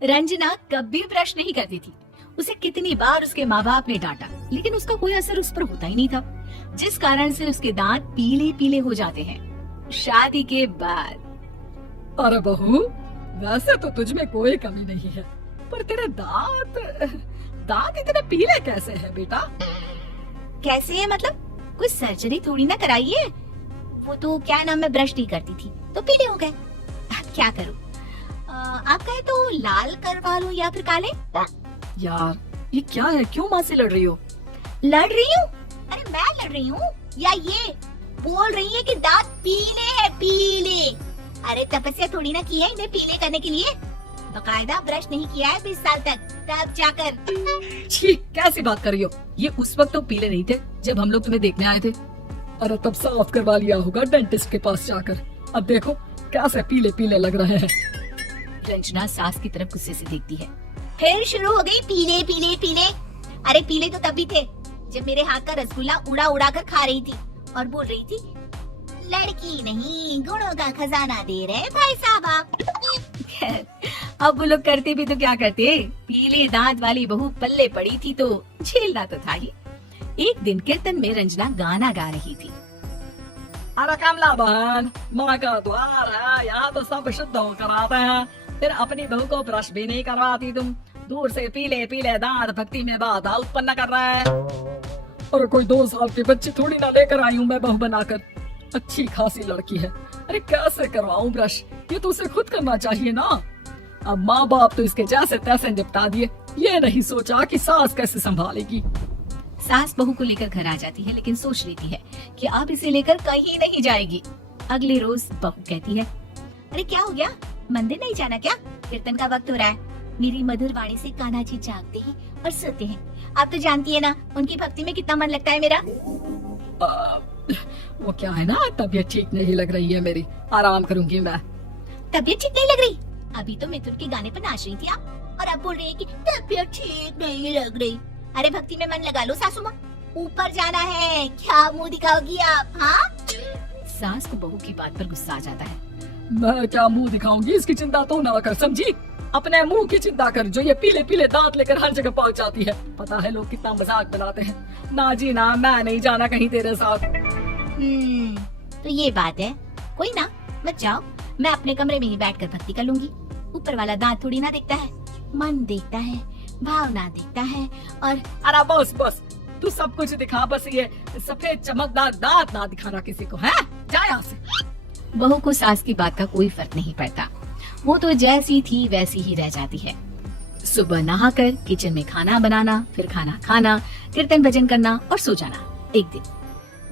रंजना कभी ब्रश नहीं करती थी। उसे कितनी बार उसके माँ बाप ने डांटा, लेकिन उसका कोई असर उस पर होता ही नहीं था, जिस कारण से उसके दांत पीले पीले हो जाते हैं। शादी के बाद अरे बहू, वैसे तो तुझ में कोई कमी नहीं है, पर तेरे दांत दांत इतने पीले कैसे हैं बेटा? कैसे है मतलब? कोई सर्जरी थोड़ी ना कराई है। वो तो क्या नाम, मैं ब्रश नहीं करती थी तो पीले हो गए। अब क्या करूं? आप कहे तो लाल करवा लूं या फिर काले? यार ये क्या है, क्यों माँ से लड़ रही हो? लड़ रही हूँ? अरे मैं लड़ रही हूँ या ये बोल रही है कि दांत पीले हैं, पीले। अरे तपस्या थोड़ी ना की है इन्हें पीले करने के लिए। बकायदा ब्रश नहीं किया है 20 साल तक, तब जाकर। छी, कैसी बात कर रही हो? ये उस वक्त तो पीले नहीं थे जब हम लोग तुम्हें देखने आए थे। अरे तब साफ करवा लिया होगा डेंटिस्ट के पास जाकर। अब देखो कैसे पीले पीले लग रहे हैं। रंजना सास की तरफ गुस्से से देखती है। फिर शुरू हो गई पीले पीले पीले। अरे पीले तो तभी थे जब मेरे हाथ का रसगुल्ला उड़ा उड़ा कर खा रही थी और बोल रही थी, लड़की नहीं गुणों का खजाना दे रहे भाई साहब आप। खैर, अब वो लोग करते भी तो क्या करते, पीले दांत वाली बहू पल्ले पड़ी थी तो झेलना तो था ही। एक दिन कीर्तन में रंजना गाना गा रही थी। अरे कमला बहन, माँ का द्वार है, यहाँ तो सब शुद्ध होकर आते हैं, फिर अपनी बहू को ब्रश भी नहीं करवाती तुम। दूर से पीले पीले दांत भक्ति में बाधा उत्पन्न कर रहा है। और कोई 2 साल की बच्ची थोड़ी ना लेकर आई हूँ मैं बहू बनाकर। अच्छी खासी लड़की है, अरे कैसे करवाऊं ब्रश? ये तो उसे खुद करना चाहिए ना। अब माँ बाप तो इसके जैसे तैसे निपटा दिए, ये नहीं सोचा कि सास कैसे संभालेगी। सास बहू को लेकर घर आ जाती है, लेकिन सोच लेती है कि अब इसे लेकर कहीं नहीं जाएगी। अगले रोज बहू कहती है, अरे क्या हो गया, मंदिर नहीं जाना क्या? कीर्तन का वक्त हो रहा है। मेरी मधुर वाणी से कान्हा जी जागते हैं और सोते हैं। आप तो जानती है ना उनकी भक्ति में कितना मन लगता है मेरा। वो क्या है ना, तबीयत ठीक नहीं लग रही है मेरी, आराम करूंगी मैं। तबीयत ठीक नहीं लग रही? अभी तो मिथुन के गाने पर नाच रही थी आप, और अब बोल रही है कि तबीयत ठीक नहीं लग रही। अरे भक्ति में मन लगा लो सासू माँ, ऊपर जाना है, क्या मुंह दिखाओगी आप? हाँ, सास को बहू की बात पर गुस्सा आ जाता है। मैं क्या मुंह दिखाऊंगी, इसकी चिंता तो ना कर, समझी? अपने मुंह की चिंता कर, जो ये पीले पीले दांत लेकर हर जगह पहुंच जाती है। पता है लोग कितना मजाक बनाते हैं। ना जी ना, मैं नहीं जाना कहीं तेरे साथ। तो ये बात है। कोई ना, मत जाओ, मैं अपने कमरे में ही बैठकर भक्ति कर लूंगी। ऊपर वाला दांत थोड़ी ना देखता है, मन देखता है, भावना देखता है। और अरे बस बस, तू सब कुछ दिखा, बस ये सफेद चमकदार दांत ना दिखाना किसी को, है? जा यहाँ से। बहू को सास की बात का कोई फर्क नहीं पड़ता, वो तो जैसी थी वैसी ही रह जाती है। सुबह नहाकर किचन में खाना बनाना, फिर खाना खाना, कीर्तन भजन करना और सो जाना। एक दिन,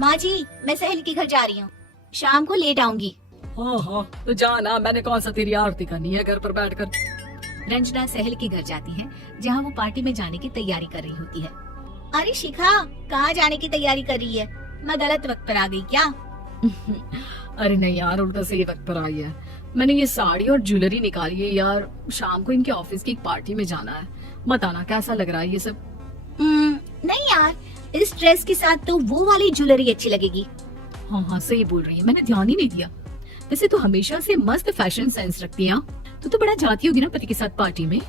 माँ जी मैं सहेली के घर जा रही हूँ, शाम को लेट आऊंगी। हाँ हाँ तो जाना, मैंने कौन सा तेरी आरती करनी है घर पर बैठकर। रंजना सहेली के घर जाती है, जहाँ वो पार्टी में जाने की तैयारी कर रही होती है। अरे शिखा, कहाँ जाने की तैयारी कर रही है? मैं गलत वक्त पर आ गई क्या? अरे नहीं यार, उल्टा सही वक्त पर आई है। मैंने ये साड़ी और ज्वेलरी निकाली है यार, शाम को इनके ऑफिस की एक पार्टी में जाना है। बताना कैसा लग रहा है ये सब? नहीं यार, इस ड्रेस के साथ तो वो वाली ज्वेलरी अच्छी लगेगी। हाँ हाँ सही बोल रही है, मैंने ध्यान ही नहीं दिया। वैसे तो हमेशा से मस्त फैशन सेंस रखती है। तो बड़ा जाती होगी ना पति के साथ पार्टी में।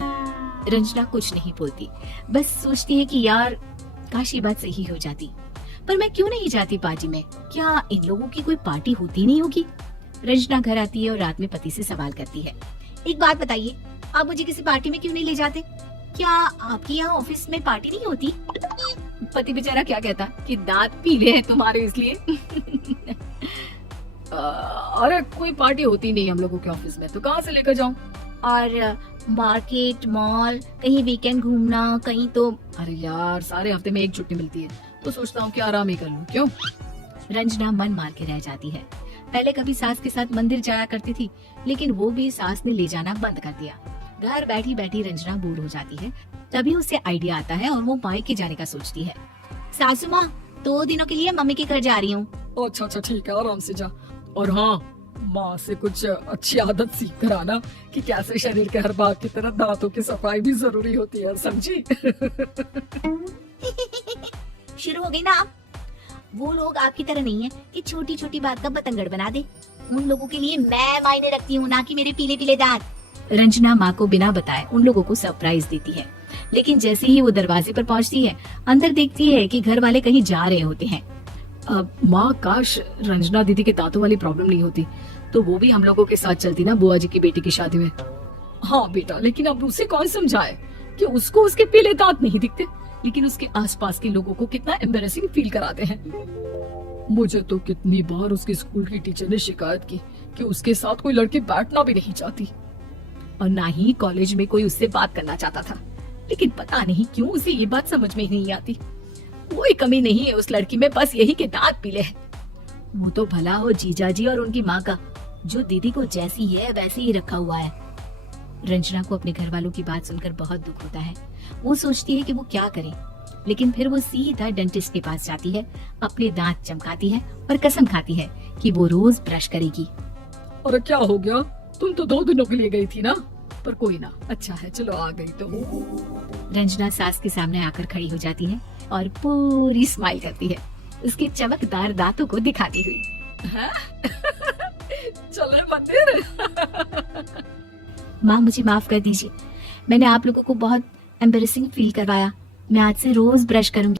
रंजना कुछ नहीं बोलती, बस सोचती है कि यार काश ये बात सही हो जाती, पर मैं क्यों नहीं जाती पार्टी में? क्या इन लोगों की कोई पार्टी होती नहीं होगी? रंजना घर आती है और रात में पति से सवाल करती है, एक बात बताइए, आप मुझे किसी पार्टी में क्यों नहीं ले जाते? क्या आपके यहाँ ऑफिस में पार्टी नहीं होती? पति बेचारा क्या कहता कि दांत पीले हैं तुम्हारे इसलिए। अरे कोई पार्टी होती नहीं हम लोगों के ऑफिस में, तो कहाँ से लेकर जाऊँ? और मार्केट, मॉल, कहीं वीकेंड घूमना, कहीं तो। अरे यार सारे हफ्ते में एक छुट्टी मिलती है, तो सोचता हूँ कि आराम ही कर लूँ। क्यों? रंजना मन मार के रह जाती है। पहले कभी सास के साथ मंदिर जाया करती थी, लेकिन वो भी सास ने ले जाना बंद कर दिया। घर बैठी बैठी रंजना बोर हो जाती है। तभी उसे आइडिया आता है और वो मायके जाने का सोचती है। सासू माँ, 2 दिनों के लिए मम्मी के घर जा रही हूँ। अच्छा ठीक है, आराम से जा। और हाँ, माँ से कुछ अच्छी आदत सीख कर आना कि कैसे शरीर के हर भाग की तरह दांतों की सफाई भी जरूरी होती है, समझी? शुरू हो गई ना आप? वो लोग आपकी तरह नहीं है कि छोटी छोटी बात का बतंगड़ बना दे। उन लोगों के लिए मैं मायने रखती हूँ, ना कि मेरे पीले पीले दांत। रंजना माँ को बिना बताए उन लोगों को सरप्राइज देती है, लेकिन जैसे ही वो दरवाजे पर पहुंचती है, अंदर देखती है कि घर वाले कहीं जा रहे होते हैं। माँ, काश रंजना दीदी के दांतों वाली प्रॉब्लम नहीं होती तो वो भी हम लोगों के साथ चलती ना बुआ जी की बेटी की शादी में। हाँ बेटा, लेकिन अब उसे कौन समझाए कि उसको उसके पीले दांत नहीं दिखते, लेकिन उसके आसपास के लोगों को कितना एम्बैरेसिंग फील कराते हैं। मुझे तो कितनी बार उसके स्कूल की टीचर ने शिकायत की कि उसके साथ कोई लड़की बैठना भी नहीं चाहती, और ना ही कॉलेज में कोई उससे बात करना चाहता था, लेकिन पता नहीं क्यों उसे ये बात समझ में ही नहीं आती। कोई कमी नहीं है उस लड़की में, बस यही के दांत पीले हैं। वो तो भला हो जीजा जी और उनकी माँ का, जो दीदी को जैसी है वैसे ही रखा हुआ है। रंजना को अपने घर वालों की बात सुनकर बहुत दुख होता है। वो सोचती है कि वो क्या करे, लेकिन फिर वो सीधा डेंटिस्ट के पास जाती है, अपने दांत चमकाती है और कसम खाती है कि वो रोज ब्रश करेगी। और क्या हो गया, तुम तो 2 दिनों के लिए गई थी ना, पर कोई ना, अच्छा है चलो आ गई तो। रंजना सास के सामने आकर खड़ी हो जाती है और पूरी स्माइल करती है, उसके चमकदार दांतों को दिखाती हुई। चले मंदिर। माँ मुझे माफ कर दीजिए, मैंने आप लोगों को बहुत एम्बैरेसिंग फील करवाया। मैं आज से रोज ब्रश करूंगी।